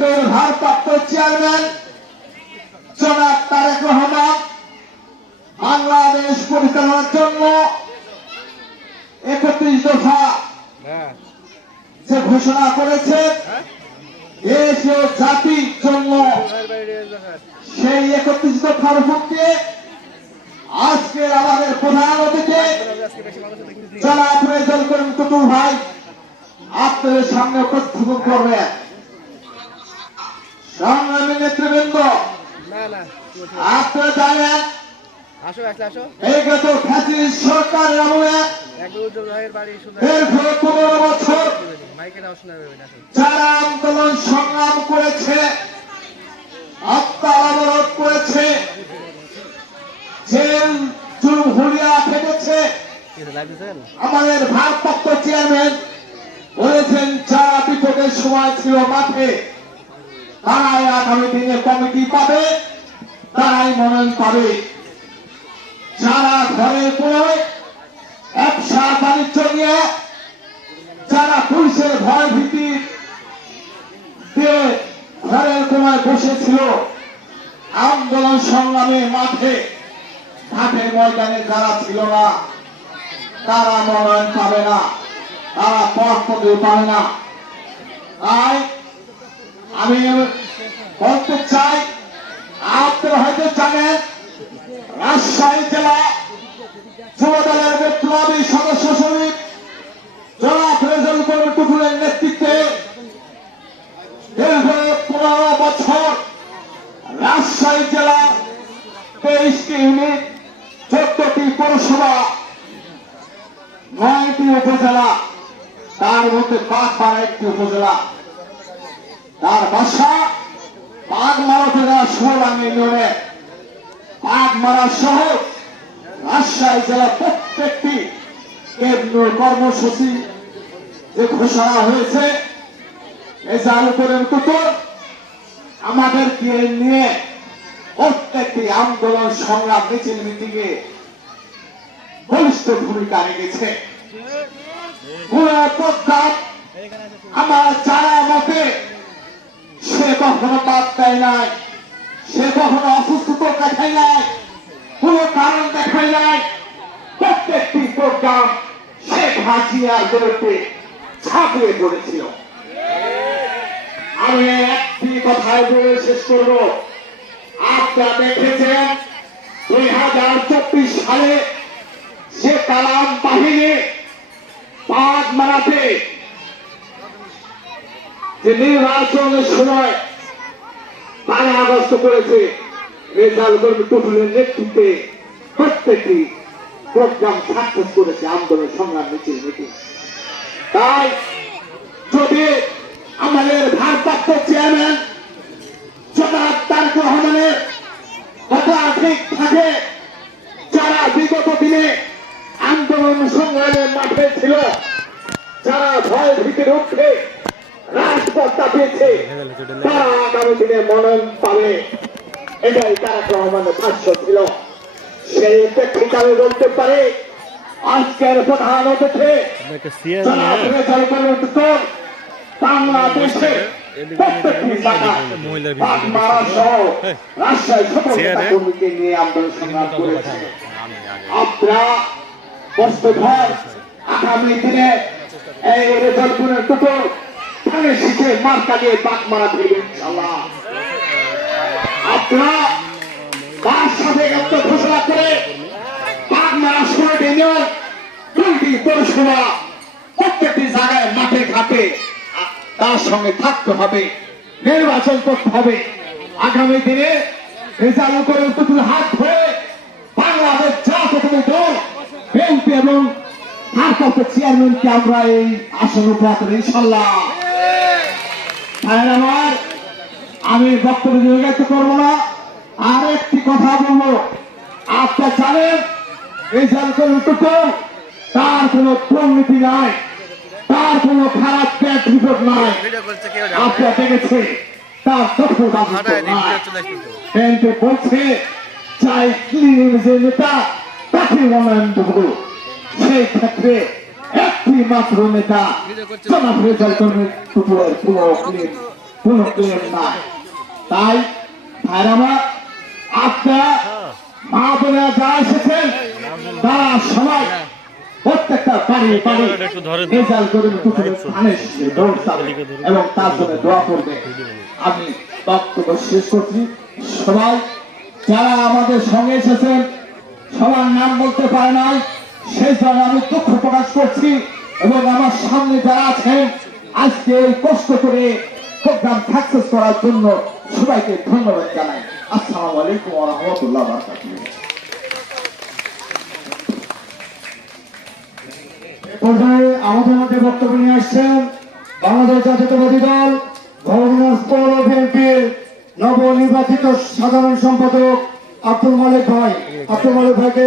বিএনপির ভারপ্রাপ্ত চেয়ারম্যান জনাব তারেক রহমান, বাংলাদেশ পরিচালনার জন্য একত্রিশ দফা যে ঘোষণা করেছে ও জাতির জন্য সেই একত্রিশ দফার পক্ষে আজকের আমাদের প্রধান অতিথি জনাব রেজল করিম টুটুল ভাই, আপনাদের সামনে উপস্থাপন করবেন। সংগ্রামী নেতৃবৃন্দ। আপনারা জানেন আসো আসো এই গত ফ্যাসিস্ট সরকারের আমলে বছর যারা আন্দোলন সংগ্রাম করেছে হত্যা অবরোধ করেছে জেল জুলুম হুলিয়া ফেটেছে আমাদের ভারপ্রাপ্ত চেয়ারম্যান বলেছেন যারা বিপদের সময় ছিল মাঠে তারাই আগামী দিনে কমিটি পাবে তারাই মনোনয়ন পাবে। যারা ঘরে পড়ে বাণিজ্য নিয়ে, যারা পুলিশের ভয় ভীতি ঘরের কোনায় বসেছিল, আন্দোলন সংগ্রামে মাঠে ঘাটের ময়দানে যারা ছিল না, তারা মনোনয়ন পাবে না, তারা পথ পাবে না। তাই আমি বলতে চাই আপনারা হয়তো জানেন, রাজশাহী জেলা যুবদলের বিপ্লবী সদস্য সচিব জনাব রেজল করিম টুকুরের নেতৃত্বে দীর্ঘ পনেরো বছর রাজশাহী জেলা তেইশটি ইউনিট, চোদ্দটি পৌরসভা, নয়টি উপজেলা, তার মধ্যে পাঁচ পাঁচপাড়া একটি উপজেলা। তার বাসা বাগমারা উপজেলা সোলাং ইউনিয়নে বাগমারা সহ রাজশাহী জেলা প্রত্যেকটি কেন্দ্রীয় কর্মসূচি যে ঘোষণা হয়েছে এই চালু করেন কুকুর। আমাদেরকে নিয়ে প্রত্যেকটি আন্দোলন সংগ্রাম মিছিল মিটিংয়ে বলিষ্ঠ ভূমিকা রেখেছে। আমার জানা মতে সে কখনো বাদ দেয় নাই, সে কখনো অসুস্থতা দেখায় নাই, কোন কারণ দেখায় নাই। প্রত্যেকটি প্রোগ্রাম শেখ হাসিনার বিরুদ্ধে ছাপিয়ে পড়েছিল। আমি একটি কথায় বলে শেষ করব। আপনারা দেখেছেন, দুই হাজার চব্বিশ সালে সে কালাম বাহিনী পাঁচ মারাতে যে নির্বাচনের সময় তারা আগস্ট করেছে নেতৃত্বে প্রত্যেকটি প্রোগ্রাম করেছে আন্দোলন সংগ্রাম মিছিল তাই যদি আমাদের ভারপ্রাপ্ত চেয়ারম্যান জনাব তারেক রহমানের কথা থাকে, যারা বিগত দিনে আন্দোলন সংগ্রামের মাঠে ছিল, যারা ভয় ভীতির উঠে রাজপথ চাপিয়েছে তারা আগামী দিনে মনোনয়ন পাবে। এটাই তারেক রহমানের ভাষ্য ছিল। সেই প্রেক্ষিতে আমি বলতে পারি আজকের প্রধান অতিথি করিম বাংলাদেশে আগামী দিনে এই রেজাল্টগুলোর দুটো ধানের শীতে মার কাটিয়ে মারা আপনারা সাথে ঘোষণা করে মারা পৌরসভা প্রত্যেকটি জায়গায় মাঠে ঘাটে তার সঙ্গে থাকতে হবে, নির্বাচন করতে হবে। আগামী দিনে রেজাল্ট করে হাত ধরে বাংলাদেশ দল, বিএনপি এবং চেয়ারম্যানকে আমরা এই আসন ইনশাল্লাহ আমার আমি বক্তব্য দীর্ঘায়িত করব না। আর একটি কথা বলব। আপনার জানেন রেজাল্ট টুকু তার কোনো দুর্নীতি নাই তার কোনো খারাপ ব্যাড রিপোর্ট নাই। করছে দেখেছে তার কিন্তু বলছে চাই ক্লিন যে নেতা তাকে মনোনয়ন দেবো। সেই ক্ষেত্রে একটি মাত্র নেতা। জনাব কোনো প্রেম নাই। তাই ভাইরা আমার আপনারা মা বোনেরা যারা এসেছেন তারা সবাই প্রত্যেকটা বাড়ি বাড়ি এবং তার জন্য দোয়া করবে। আমি বক্তব্য শেষ করছি। সবাই যারা আমাদের সঙ্গে এসেছেন সবার নাম বলতে পারে নাই। আমি দুঃখ প্রকাশ করছি এবং আমার সামনে যারা আছেন, আজকে এই কষ্ট করে প্রোগ্রাম সাকসেস করার জন্য সবাইকে ধন্যবাদ জানাই। আলাইকুম রাহমাতুল্লাহ আমাদের মধ্যে বক্তব্য নিয়ে আসছেন বাংলাদেশ জাতীয়তাবাদী দল ভবনাথ পৌর বিএনপির নবনির্বাচিত সাধারণ সম্পাদক আব্দুল মালিক ভাই। আব্দুল মালিক ভাইকে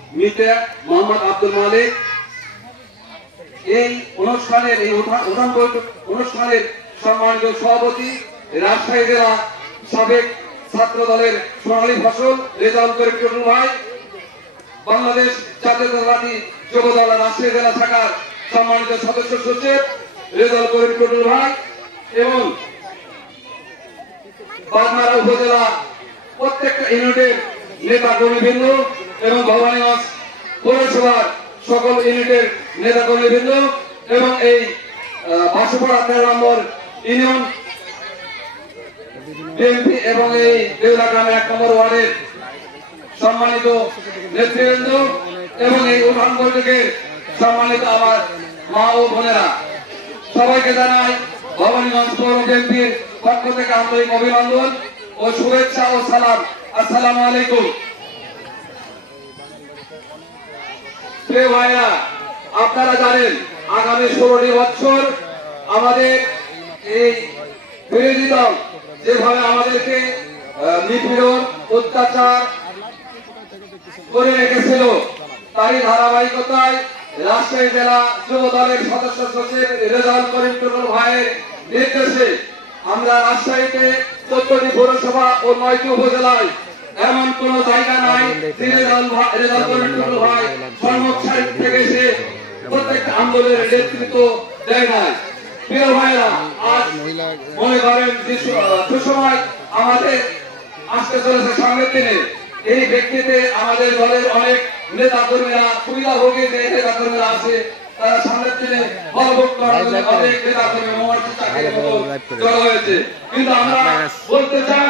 মিতা মোহাম্মদ আব্দুল মালিক। এই অনুষ্ঠানের এই অনুষ্ঠানের সম্মানিত সভাপতি, রাজশাহী জেলা সাবেক ছাত্র দলের সোনালী ফসল, রেজাউল করিম টুটুল ভাই, বাংলাদেশ জাতীয়তাবাদী যুব রাজশাহী জেলা শাখার সম্মানিত সদস্য সচিব, রেজাউল করিম টুটুল ভাই এবং বাগমারা উপজেলা প্রত্যেকটা ইউনিটের নেতা কর্মীবৃন্দ এবং ভবানীগঞ্জ পৌরসভার সকল ইউনিটের নেতা কর্মীবৃন্দ এবং এই বাসুপাড়া তেরো নম্বর ইউনিয়ন বিএনপি এবং এই দেউলা গ্রামের এক নম্বর ওয়ার্ডের সম্মানিত নেতৃবৃন্দ এবং এই উঠান বৈঠকের সম্মানিত আমার মা ও বোনেরা। সবাইকে জানাই ভবানীগঞ্জ পৌর বিএনপির পক্ষ থেকে আন্তরিক অভিনন্দন ও শুভেচ্ছা ও সালাম। আসসালামু আলাইকুম। প্রিয় ভাইরা আপনারা জানেন, আগামী ষোলোটি বছর আমাদের এই বিরোধী দল যেভাবে আমাদেরকে নিপীড়ন, অত্যাচার করে রেখেছিল, তারই ধারাবাহিকতায় রাজশাহী জেলা যুব দলের সদস্য সচিব রেজাউল করিম টুটুল ভাইয়ের নির্দেশে আমরা রাজশাহীতে চোদ্দটি পৌরসভা ও নয়টি উপজেলায় এমন কোন জায়গা নাই যে থেকে এসে প্রত্যেকটা আন্দোলনের নেতৃত্ব দেয় নাই। প্রিয় ভাইরা আজ মনে করেন সুসময় আমাদের আসতে চলেছে সামনের দিনে। এই ব্যক্তিতে আমাদের দলের অনেক নেতা কর্মীরা সুবিধাভোগী যে নেতা কর্মীরা আছে তারা সামনের দিনে ফলভোগ করার জন্য অনেক নেতা কর্মী মোবাইল চাকরির মতো হয়েছে। কিন্তু আমরা বলতে চাই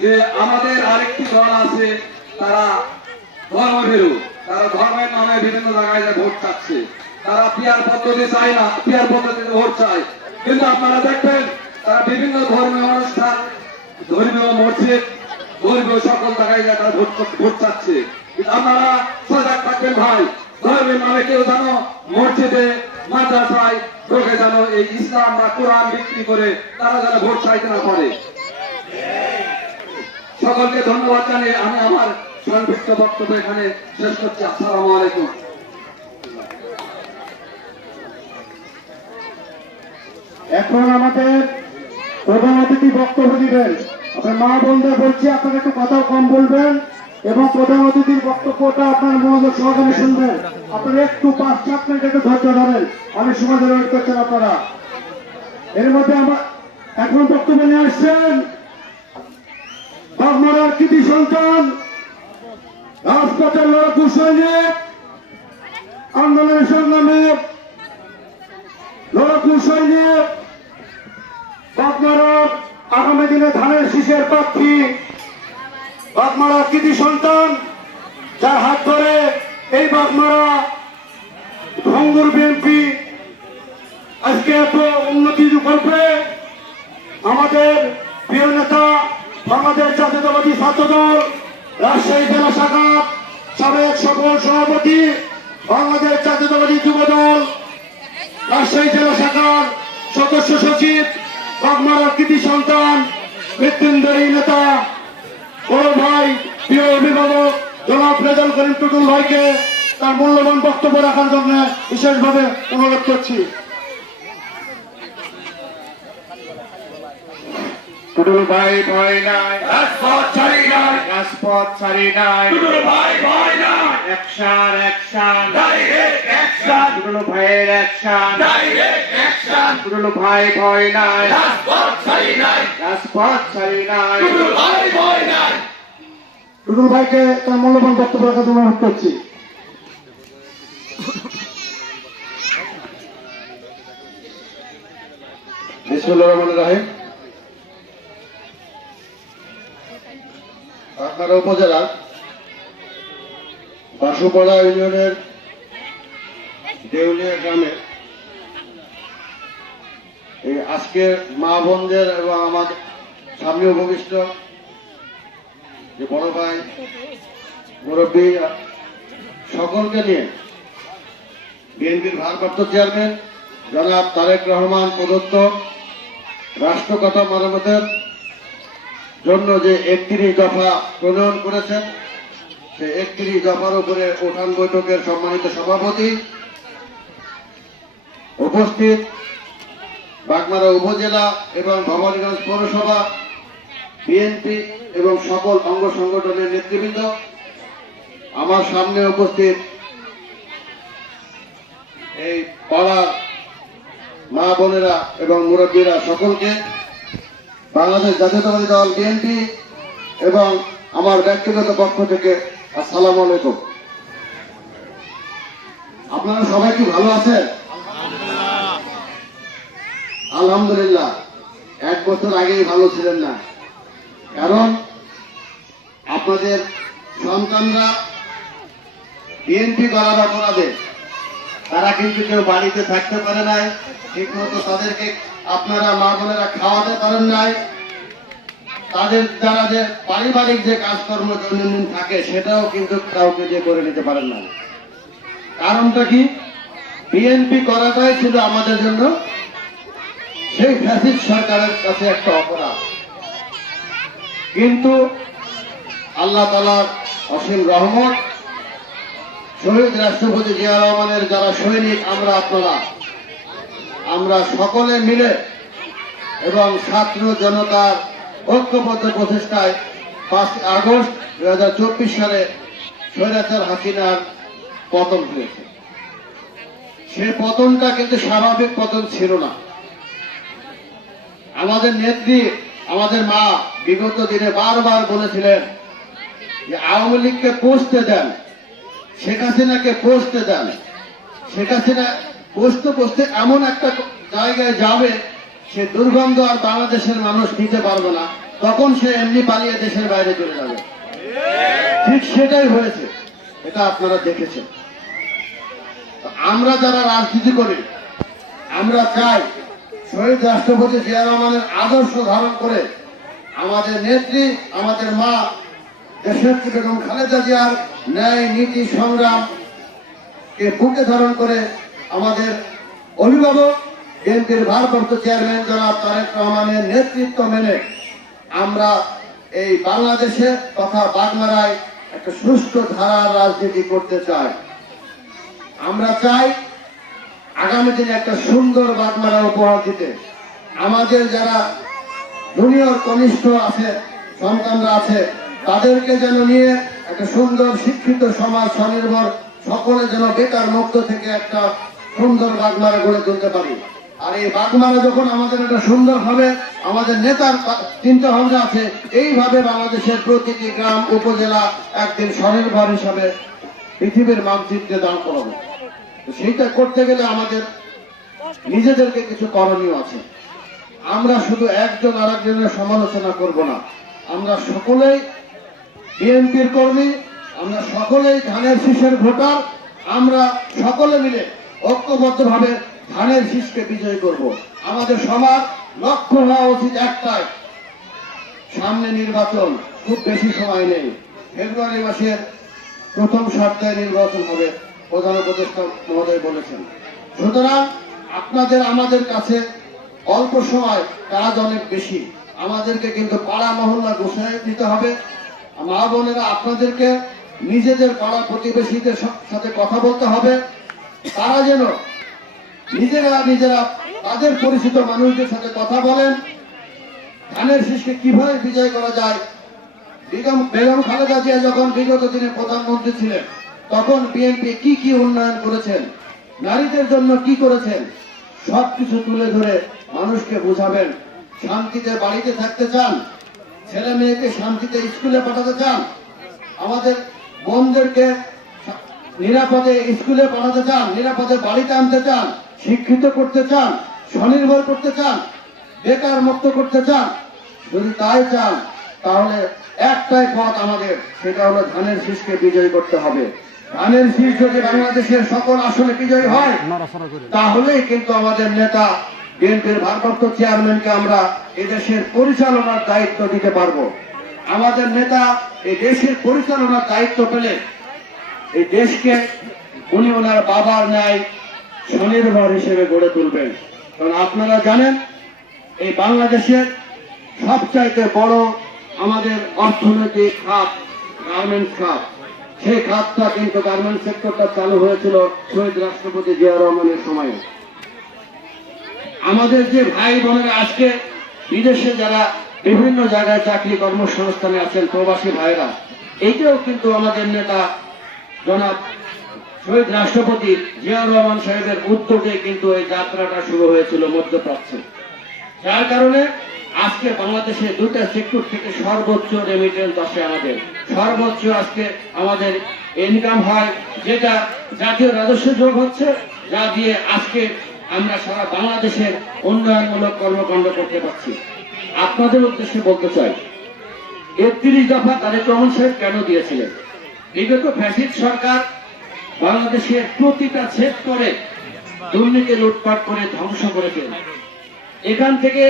যে আমাদের আরেকটি দল আছে, তারা ধর্মভীরু। তারা ধর্মের নামে বিভিন্ন জায়গায় ভোট চাচ্ছে। তারা পিয়ার পদ্ধতি চায় না, পিয়ার পদ্ধতিতে ভোট চায়। কিন্তু আপনারা দেখবেন, তারা বিভিন্ন ধর্মীয় অনুষ্ঠান, ধর্মীয় মসজিদ, ধর্মীয় সকল জায়গায় তারা ভোট ভোট চাচ্ছে। কিন্তু আপনারা সজাগ থাকবেন ভাই, ধর্মের নামে কেউ জানো মসজিদে মাদ্রাসায় ঢোকে যেন এই ইসলাম বা কোরআন বিক্রি করে, তারা যেন ভোট চাইতে না পারে। সকলকে ধন্যবাদ জানিয়ে আমি আমার সংক্ষিপ্ত বক্তব্য এখানে শেষ করছি। আসসালামু আলাইকুম। এখন আমাদের প্রধান অতিথি বক্তব্য দিবেন। আপনার মা বোনদের বলছি, আপনারা একটু কথা কম বলবেন এবং প্রধান অতিথির বক্তব্যটা আপনার মনোযোগ সহকারে শুনবেন। আপনারা একটু পাঁচ সাত একটু ধৈর্য ধরেন। অনেক সময় ধরে করছেন আপনারা। এর মধ্যে আমার এখন বক্তব্য নিয়ে আসছেন বাগমারার কৃতি সন্তান, রাজপথের লড়াকু সৈনিক, আন্দোলনের সংগ্রামে, লড়াকু সৈনিক, বাগমারার আগামী দিনে ধানের শীষের প্রার্থী বাগমারা কৃতি সন্তান, যার হাত ধরে এই বাগমারা ভঙ্গুর বিএনপি, আজকে এত উন্নতি করবে আমাদের প্রিয় নেতা বাংলাদেশ জাতীয়তাবাদী ছাত্রদল, রাজশাহী জেলা শাখা, সাবেক সকল সভাপতি, বাংলাদেশ জাতীয়তাবাদী যুবদল, রাজশাহী জেলা শাখার সদস্য সচিব, বাগমারার কৃতি সন্তান, মৃত্যুঞ্জয়ী নেতা, বড় ভাই, প্রিয় অভিভাবক, জনাব রেজাল করিম টুটুল ভাইকে তার মূল্যবান বক্তব্য রাখার জন্য বিশেষভাবে অনুরোধ করছি। টুটুল ভাই ভয় নাই। রাজপথ ছাড়ি নাই। রাজপথ ছাড়ি নাই। টুটুল ভাই ভয় নাই। Action action direct action Tutul ভাইয়ের অ্যাকশন ডাইরেক্ট অ্যাকশন টুটুল ভাই ভয় নাই। রাজপথ ছাড়ি নাই। রাজপথ ছাড়ি নাই। টুটুল ভাই ভয় নাই। টুটুল ভাইকে তার মূল্যবান বক্তব্য রাখার জন্য অনুরোধ করছি। বিসমুল্লাহ রহমান রাহিম। আপনারা উপজেলার বাসুপাড়া ইউনিয়নের দেউলিয়া গ্রামে এই আজকে মা বোনদের এবং আমার সামনে উপবিষ্ট যে বড় ভাই, মুরব্বী, সকলকে নিয়ে বিএনপির ভারপ্রাপ্ত চেয়ারম্যান জনাব তারেক রহমান প্রদত্ত রাষ্ট্রকথা মানবতের জন্য যে একত্রিশ দফা প্রণয়ন করেছেন সেই একত্রিশ দফার উপরে উঠান বৈঠকের সম্মানিত সভাপতি উপস্থিত বাগমারা উপজেলা এবং ভবানীগঞ্জ পৌরসভা বিএনপি এবং সকল অঙ্গ সংগঠনের নেতৃবৃন্দ, আমার সামনে উপস্থিত এই পাড়ার মা বোনেরা এবং মুরব্বীরা সকলকে বাংলাদেশ জাতীয়তাবাদী দল বিএনপি এবং আমার ব্যক্তিগত পক্ষ থেকে আসসালামু আলাইকুম। আপনারা সবাই কি ভালো আছেন? আলহামদুলিল্লাহ, এক বছর আগেই ভালো ছিলেন না। কারণ আপনাদের সন্তানরা বিএনপি করার অপরাধে, তারা কিন্তু কেউ বাড়িতে থাকতে পারে নাই ঠিক মতো তাদেরকে আপনারা মা বোনেরা খাওয়াতে পারেন নাই। তাদের দ্বারা যে পারিবারিক যে কাজকর্ম দৈনন্দিন থাকে, সেটাও কিন্তু কাউকে যে করে নিতে পারেন না কারণটা কি? বিএনপি করাটাই ছিল আমাদের জন্য সেই ফ্যাসিস্ট সরকারের কাছে একটা অপরাধ। কিন্তু আল্লাহ তালার অসীম রহমত, শহীদ রাষ্ট্রপতি জিয়া রহমানের যারা সৈনিক, আমরা আপনারা আমরা সকলে মিলে এবং ছাত্র জনতার ঐক্যবদ্ধ প্রচেষ্টায় পাঁচ আগস্ট দুই হাজার চব্বিশ সালে স্বৈরাচার হাসিনার পতন হয়েছে। সে পতনটা কিন্তু স্বাভাবিক পতন ছিল না। আমাদের নেত্রী, আমাদের মা বিগত দিনে বারবার বলেছিলেন যে আওয়ামী লীগকে পৌঁছতে দেন, শেখ হাসিনাকে পৌঁছতে দেন, শেখ হাসিনা পৌঁছতে পৌঁছতে এমন একটা জায়গায় যাবে, সে দুর্গন্ধ আর বাংলাদেশের মানুষ নিতে পারবে না, তখন সে এমনি পালিয়ে দেশের বাইরে চলে যাবে। ঠিক সেটাই হয়েছে, এটা আপনারা দেখেছেন। আমরা যারা রাজনীতি করি, আমরা চাই শহীদ রাষ্ট্রপতি জিয়া রহমানের আদর্শ ধারণ করে আমাদের নেত্রী, আমাদের মা দেশের বেগম খালেদা জিয়ার ন্যায়, নীতি সংগ্রাম কে বুকে ধারণ করে আমাদের অভিভাবক বিএনপির ভারপ্রাপ্ত চেয়ারম্যান জনাব তারেক রহমানের নেতৃত্ব মেনে আমরা এই বাংলাদেশে তথা বাগমারায় একটা সুষ্ঠু ধারার রাজনীতি করতে চাই। আমরা চাই আগামী দিনে একটা সুন্দর বাগমারা উপহার দিতে। আমাদের যারা জুনিয়র কনিষ্ঠ আছে, সন্তানরা আছে, তাদেরকে যেন নিয়ে একটা সুন্দর শিক্ষিত সমাজ স্বনির্ভর, সকলে যেন বেকার মুক্ত থেকে একটা সুন্দর বাগমারা গড়ে তুলতে পারি। আর এই বাগমারা যখন আমাদের একটা সুন্দর হবে, আমাদের নেতার চিন্তা ভাবনা আছে, এইভাবে বাংলাদেশের প্রতিটি গ্রাম, উপজেলা একদিন স্বনির্ভর হিসাবে পৃথিবীর মানচিত্রে দান করাবো। সেইটা করতে গেলে আমাদের নিজেদেরকে কিছু করণীয় আছে। আমরা শুধু একজন আরেকজনের সমালোচনা করব না। আমরা সকলেই বিএনপির কর্মী, আমরা সকলেই ধানের শীষের ভোটার, আমরা সকলে মিলে ঐক্যবদ্ধভাবে ধানের শীষকে বিজয় করব। আমাদের সবার লক্ষ্য হওয়া উচিত একটাই, সামনে নির্বাচন, খুব বেশি সময় নেই। ফেব্রুয়ারি মাসের প্রথম সপ্তাহে নির্বাচন হবে, প্রধান উপদেষ্টা মহোদয় বলেছেন। সুতরাং আপনাদের, আমাদের কাছে অল্প সময়, কাজ অনেক বেশি। আমাদেরকে কিন্তু পাড়া মহল্লা গোছায় দিতে হবে। মা বোনেরা আপনাদেরকে নিজেদের পাড়া প্রতিবেশীদের সাথে কথা বলতে হবে। তারা যেন নিজেরা নিজেরা তাদের পরিচিত মানুষদের সাথে কথা বলেন। ধানের শীষকে কীভাবে বিজয় করা যায়? বেগম বেগম খালেদা জিয়া যখন বিগত দিনে প্রধানমন্ত্রী ছিলেন, তখন বিএনপি কি কি উন্নয়ন করেছেন, নারীদের জন্য কি করেছেন, সবকিছু তুলে ধরে মানুষকে বোঝাবেন। শান্তিতে বাড়িতে থাকতে চান, ছেলে মেয়েকে শান্তিতে স্কুলে পাঠাতে চান, আমাদের বোনদেরকে নিরাপদে স্কুলে পাঠাতে চান, নিরাপদে বাড়িতে আনতে চান, শিক্ষিত করতে চান, স্বনির্ভর করতে চান, বেকার মুক্ত করতে চান, যদি তাই চান, তাহলে একটাই পথ আমাদের, সেটা হলো ধানের শীষকে বিজয় করতে হবে। ধানের শীষ যদি বাংলাদেশের সকল আসনে বিজয় হয়, তাহলেই কিন্তু আমাদের নেতা, বিএনপির ভারপ্রাপ্ত চেয়ারম্যানকে আমরা এদেশের পরিচালনার দায়িত্ব দিতে পারব। আমাদের নেতা এই দেশের পরিচালনার দায়িত্ব পেলে এই দেশকে উনি ওনার বাবার ন্যায় স্বনির্ভর হিসেবে গড়ে তুলবেন। কারণ আপনারা জানেন, এই বাংলাদেশের সবচাইতে বড় আমাদের অর্থনৈতিক খাত গার্মেন্টস খাত। সেই খাতটা কিন্তু গার্মেন্টস সেক্টরটা চালু হয়েছিল শহীদ রাষ্ট্রপতি জিয়া রহমানের সময়ে। আমাদের যে ভাই বোনেরা আজকে বিদেশে যারা বিভিন্ন জায়গায় চাকরি কর্মসংস্থানে আছেন প্রবাসী ভাইরা এইটাও কিন্তু আমাদের নেতা জনাব শহীদ রাষ্ট্রপতি জিয়াউর রহমান সাহেবের উদ্যোগে কিন্তু এই যাত্রাটা শুরু হয়েছিল মধ্যপ্রাচ্যে। যার কারণে আজকে বাংলাদেশে দুটা সেক্টর থেকে সর্বোচ্চ রেমিটেন্স আসে আমাদের। সর্বোচ্চ আজকে আমাদের ইনকাম হয়, যেটা জাতীয় রাজস্ব যোগ হচ্ছে, যা দিয়ে আজকে আমরা সারা বাংলাদেশের উন্নয়নমূলক কর্মকাণ্ড করতে পারছি। আপনাদের উদ্দেশ্যে বলতে চাই, একত্রিশ দফা তারেক রহমান সাহেব কেন দিয়েছিলেন? বিগত ফ্যাসিস্ট সরকার বাংলাদেশের প্রতিটা সেক্টরে দুর্নীতি লুটপাট করে, ধ্বংস করেছেন এখান থেকে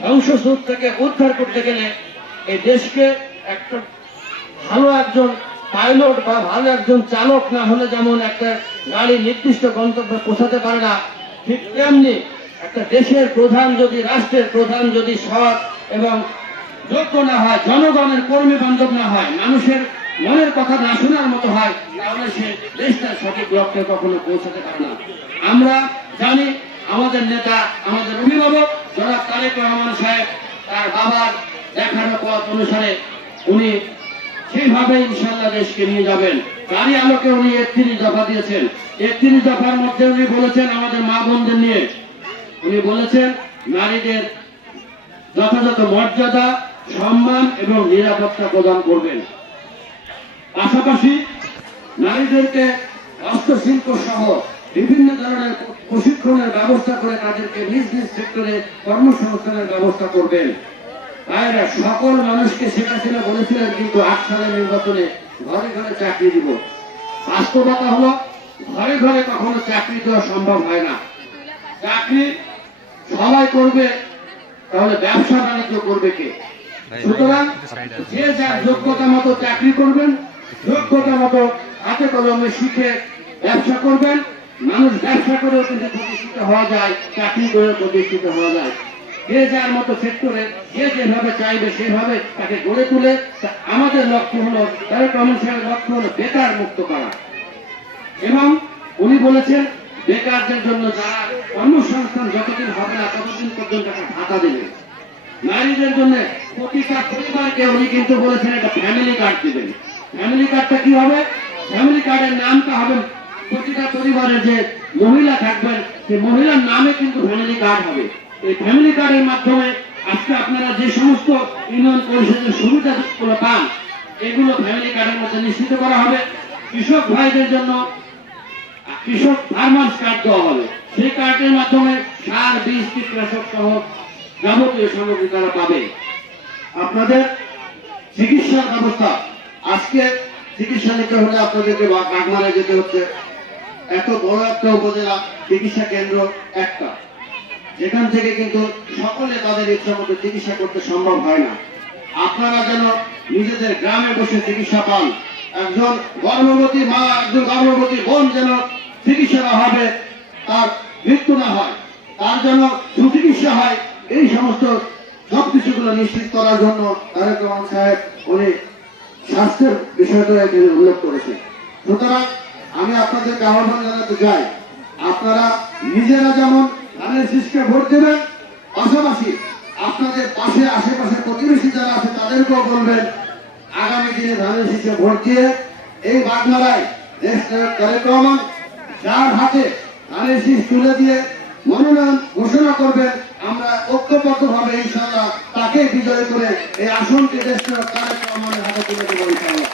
ধ্বংসস্তূপ থেকে উদ্ধার করতে গেলে এই দেশকে একটা ভালো একজন পাইলট বা ভালো একজন চালক না হলে যেমন একটা গাড়ি নির্দিষ্ট গন্তব্যে পৌঁছাতে পারে না, ঠিক তেমনি একটা দেশের প্রধান যদি, রাষ্ট্রের প্রধান যদি সৎ এবং যোগ্য না হয়, জনগণের কর্মী বান্ধব না হয়, মানুষের মনের কথা না শোনার মতো হয়, তাহলে সে দেশটার সঠিক লক্ষ্যে কখনো পৌঁছাতে পারে না। আমরা জানি আমাদের নেতা, আমাদের অভিভাবক, জনাব তারেক রহমান সাহেব, তার বাবার দেখানো পথ অনুসারে উনি সেইভাবে ইনশাল্লাহ দেশকে নিয়ে যাবেন। তারই আলোকে উনি একত্রিশ দফা দিয়েছেন। একত্রিশ দফার মধ্যে উনি বলেছেন আমাদের মা বোনদের নিয়ে। উনি বলেছেন নারীদের যথাযথ মর্যাদা, সম্মান এবং নিরাপত্তা প্রদান করবেন। পাশাপাশি নারীদেরকে হস্তশিল্প সহ বিভিন্ন ধরনের প্রশিক্ষণের ব্যবস্থা করে তাদেরকে নিজ নিজ সেক্টরে কর্মসংস্থানের ব্যবস্থা করবেন। তাইরা সকল মানুষকে শেখ হাসিনা বলেছিলেন কিন্তু আট সালের নির্বাচনে ঘরে ঘরে চাকরি দিব। বাস্তবতা হলো ঘরে ঘরে কখনো চাকরি দেওয়া সম্ভব হয় না। চাকরি সবাই করবে তাহলে ব্যবসা বাণিজ্য করবে কে? সুতরাং যে যার যোগ্যতা মতো চাকরি করবেন যোগ্যতা মতো কলমে শিখে ব্যবসা করবেন। মানুষ ব্যবসা করেও কিন্তু প্রতিষ্ঠিত হওয়া যায়, চাকরি করে প্রতিষ্ঠিত হওয়া যায়। যে যার মতো সেক্টরে, যে যেভাবে চাইবে সেভাবে তাকে গড়ে তুলে। আমাদের লক্ষ্য হলো, তারেক রহমান লক্ষ্য হলো বেকার মুক্ত করা। এবং উনি বলেছেন, বেকারদের জন্য যারা কর্মসংস্থান যতদিন হবে না ততদিন পর্যন্ত একটা ভাতা দেবেন। নারীদের জন্য প্রতিটা পরিবারকে উনি কিন্তু বলেছেন, একটা ফ্যামিলি কার্ড দিবেন। ফ্যামিলি কার্ডটা কি হবে? ফ্যামিলি কার্ডের নামটা হবে প্রতিটা পরিবারের যে মহিলা থাকবেন, সেই মহিলার নামে কিন্তু ফ্যামিলি কার্ড হবে। এই ফ্যামিলি কার্ডের মাধ্যমে আজকে আপনারা যে সমস্ত ইউনিয়ন পরিষদের সুবিধাগুলো পান, এগুলো ফ্যামিলি কার্ডের মধ্যে নিশ্চিত করা হবে। কৃষক ভাইদের জন্য কৃষক ফার্মার্স কার্ড দেওয়া হবে। সেই কার্ডের মাধ্যমে সার, বীজ, কীটনাশক সহ যাবতীয় সামগ্রী তারা পাবে। আপনাদের চিকিৎসার ব্যবস্থা আজকে চিকিৎসা নিতে হলে আপনাদেরকে বা- বাগমারায় যেতে হচ্ছে। এত বড় একটা উপজেলা চিকিৎসা কেন্দ্র একটা। যেখান থেকে কিন্তু সকলে তাদের ইচ্ছা মতো চিকিৎসা করতে সম্ভব হয় না। আপনারা যেন নিজেদের গ্রামে বসে চিকিৎসা পান। একজন গর্ভবতী মা, একজন গর্ভবতী বোন যেন চিকিৎসা না হবে তার মৃত্যু না হয়, তার যেন সুচিকিৎসা হয়, এই সমস্ত সবকিছুগুলো নিশ্চিত করার জন্য তারেক রহমান সাহেব উনি স্বাস্থ্যের বিষয়টা এখানে উল্লেখ করেছে। সুতরাং আমি আপনাদেরকে আহ্বান জানাতে চাই, আপনারা নিজেরা যেমন ধানের শীষকে ভোট দেবেন, পাশাপাশি আপনাদের পাশে, আশেপাশে প্রতিবেশী যারা আছে তাদেরকেও বলবেন, আগামী দিনে ধানের শীষে ভোট দিয়ে এই বাগমারায় দেশ যার হাতে ধানের শীষ তুলে দিয়ে মনোনয়ন ঘোষণা করবেন আমরা ঐক্যবদ্ধ ভাবে ইনশাল্লাহ তাকে বিজয় করে এই আসনটি দেশ নায়ক তারেক হাতে তুলে দেবো ইনশাল্লাহ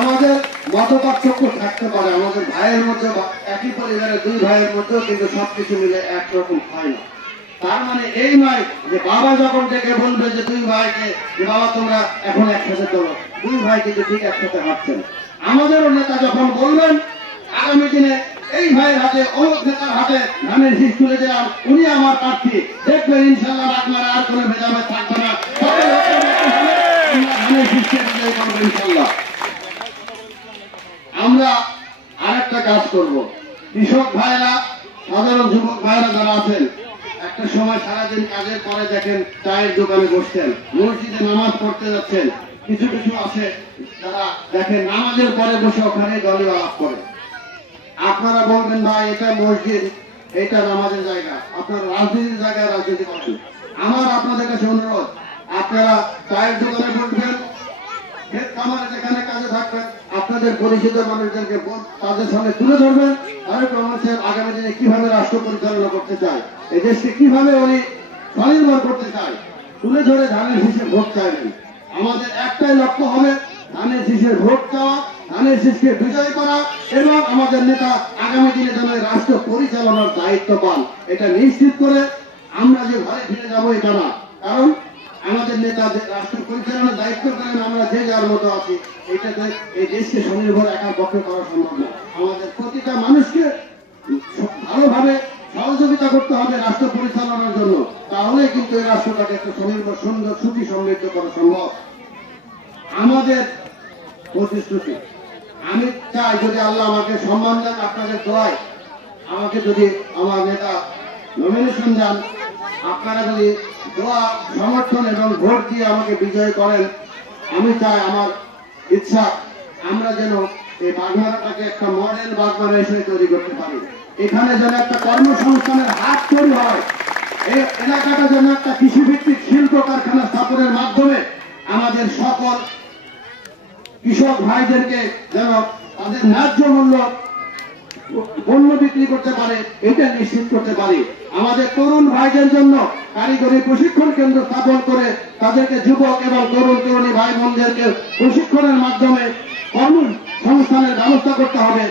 আমাদের মত পার্থক্য থাকতে পারে, আমাদের ভাইয়ের মধ্যে একই পরিবারের দুই ভাইয়ের মধ্যেও কিন্তু সবকিছু মিলে একরকম হয় না। তার মানে এই নয় যে বাবা যখন ডেকে বলবে যে দুই ভাইকে, যে বাবা তোমরা এখন একসাথে চলো, দুই ভাই কিন্তু ঠিক একসাথে হাঁটছেন। আমাদেরও নেতা যখন বলবেন, আগামী দিনে এই ভাইয়ের হাতে অমুক নেতার হাতে ধানের শীষ তুলে দিলাম। উনি আমার প্রার্থী। দেখবেন ইনশাল্লাহ আপনারা আর কোনো ভেদাভেদ থাকবে না। ধানের শীষকে বিজয় আমরা আরেকটা কাজ করব। কৃষক ভাইরা সাধারণ যুবক ভাইরা যারা আছেন, একটা সময় সারাদিন কাজের পরে দেখেন চায়ের দোকানে বসছেন, মসজিদে নামাজ পড়তে যাচ্ছেন। কিছু কিছু আছে যারা দেখেন নামাজের পরে বসে ওখানে দলীয় আলাপ করে আপনারা বলবেন, ভাই, এটা মসজিদ, এটা নামাজের জায়গা। আপনারা রাজনীতির জায়গায় রাজনীতি করেন আমার আপনাদের কাছে অনুরোধ, আপনারা চায়ের দোকানে বসবেন আগামী দিনে কীভাবে রাষ্ট্র পরিচালনা করতে কীভাবে তুলে ধরে ধানের চাইবেন। আমাদের একটাই লক্ষ্য হবে, ধানের শীষের ভোট চাওয়া শীষকে বিজয় করা এবং আমাদের নেতা আগামী দিনে যেন রাষ্ট্র পরিচালনার দায়িত্ব পান, এটা নিশ্চিত করে আমরা যে ঘরে ফিরে যাব এটা না। কারণ আমাদের নেতা রাষ্ট্র পরিচালনার দায়িত্ব করেন আমরা যে যার মতো আছি, এটাতে এই দেশকে স্বনির্ভর একার পক্ষে করা সম্ভব না। আমাদের প্রতিটা মানুষকে ভালোভাবে সহযোগিতা করতে হবে রাষ্ট্র পরিচালনার জন্য। তাহলে কিন্তু এই রাষ্ট্রটাকে একটা স্বনির্ভর, সুন্দর, সুখী, সমৃদ্ধ করা সম্ভব। আমাদের প্রতিশ্রুতি আমি চাই যদি আল্লাহ আমাকে সম্মান দেন, আপনাদের দোয়ায়। আমাকে যদি আমার নেতা নমিনেশন দেন, আপনারা যদি দোয়া, সমর্থন এবং ভোট দিয়ে আমাকে বিজয় করেন, আমি চাই আমার ইচ্ছা আমরা যেন এই বাগমারাটাকে একটা মডেল বাগমারা হিসেবে তৈরি করতে পারি। এখানে যেন একটা কর্মসংস্থানের হাত তৈরি হয়। এই এলাকাটা যেন একটা কৃষিভিত্তিক শিল্প কারখানা স্থাপনের মাধ্যমে আমাদের সকল কৃষক ভাইদেরকে যেন তাদের ন্যায্য মূল্য পণ্য বিক্রি করতে পারে, এটা নিশ্চিত করতে পারি। আমাদের তরুণ ভাইদের জন্য কারিগরি প্রশিক্ষণ কেন্দ্র স্থাপন করে তাদেরকে যুবক এবং তরুণ তরুণী ভাই বোনদেরকে প্রশিক্ষণের মাধ্যমে কর্মসংস্থানের ব্যবস্থা করতে হবে।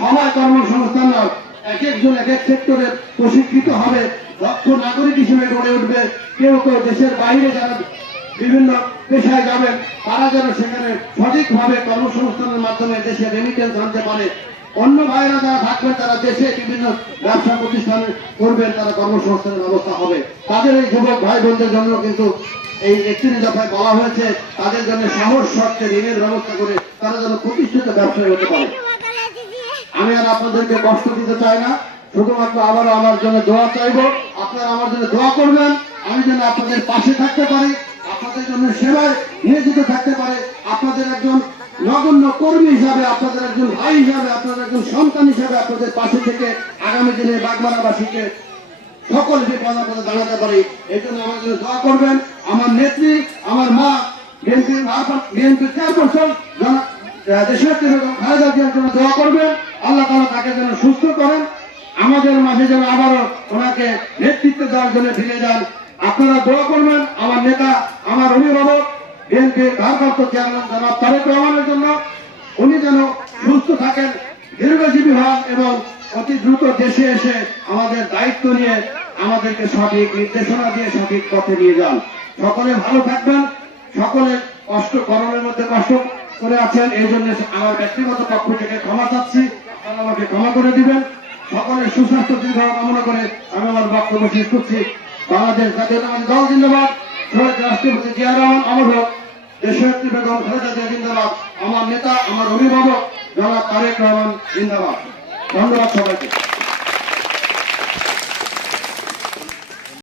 সবাই কর্মসংস্থান এক একজন এক এক সেক্টরে প্রশিক্ষিত হবে। দক্ষ নাগরিক হিসেবে গড়ে উঠবে। কেউ কেউ দেশের বাইরে যারা বিভিন্ন পেশায় যাবেন, তারা যেন সেখানে সঠিকভাবে কর্মসংস্থানের মাধ্যমে দেশে রেমিটেন্স আনতে পারে। অন্য ভাইরা যারা থাকবেন, তারা দেশে বিভিন্ন ব্যবসা প্রতিষ্ঠান করবেন, তারা কর্মসংস্থানের ব্যবস্থা হবে। তাদের এই যুবক ভাই বোনদের জন্য কিন্তু এই একত্রিশ দফায় বলা হয়েছে, তাদের জন্য সাহস শর্তে ঋণের ব্যবস্থা করে তারা যেন প্রতিষ্ঠিত ব্যবসায়ী হতে পারে। আমি আর আপনাদেরকে কষ্ট দিতে চাই না, শুধুমাত্র আবারও আমার জন্য দোয়া চাইব। আপনারা আমার জন্য দোয়া করবেন, আমি যেন আপনাদের পাশে থাকতে পারি। আপনাদের জন্য সেবায় নিয়োজিত থাকতে পারে। আপনাদের একজন নগণ্য কর্মী হিসাবে, আপনাদের একজন ভাই হিসাবে, আপনাদের একজন সন্তান হিসাবে আপনাদের পাশে থেকে আগামী দিনে বাগমারাবাসীকে সকল বিপদ আপদে দাঁড়াতে পারি। এই জন্য আমার দোয়া করবেন। আমার নেত্রী, আমার মা বিএনপির চেয়ারপারসন দেশের খালেদা জিয়ার জন্য দোয়া করবেন। আল্লাহ তালা তাকে যেন সুস্থ করেন। আমাদের মাঝে যেন আবারও ওনাকে নেতৃত্ব দেওয়ার জন্য ফিরে যান। আপনারা দোয়া করবেন। আমার নেতা আমার অভিভাবক বিএনপির ভারপ্রাপ্ত চেয়ারম্যান জনাব তারেক রহমানের জন্য উনি যেন সুস্থ থাকেন, দীর্ঘজীবী হন এবং অতি দ্রুত দেশে এসে আমাদের দায়িত্ব নিয়ে আমাদেরকে সঠিক নির্দেশনা দিয়ে সঠিক পথে নিয়ে যান। সকলে ভালো থাকবেন, সকলে কষ্ট, গরমের মধ্যে কষ্ট করে আছেন, এই জন্য আমার ব্যক্তিগত পক্ষ থেকে ক্ষমা চাচ্ছি। আপনারা আমাকে ক্ষমা করে দিবেন। সকলের সুস্বাস্থ্য দীর্ঘ কামনা করে আমি আমার বক্তব্য শেষ করছি। বাংলাদেশ জাতীয়তাবাদী দল, জিন্দাবাদ। জিন্দাবাদ আমার নেতা আমার অভিভাবক জনাব তারেক রহমান জিন্দাবাদ। ধন্যবাদ সবাইকে।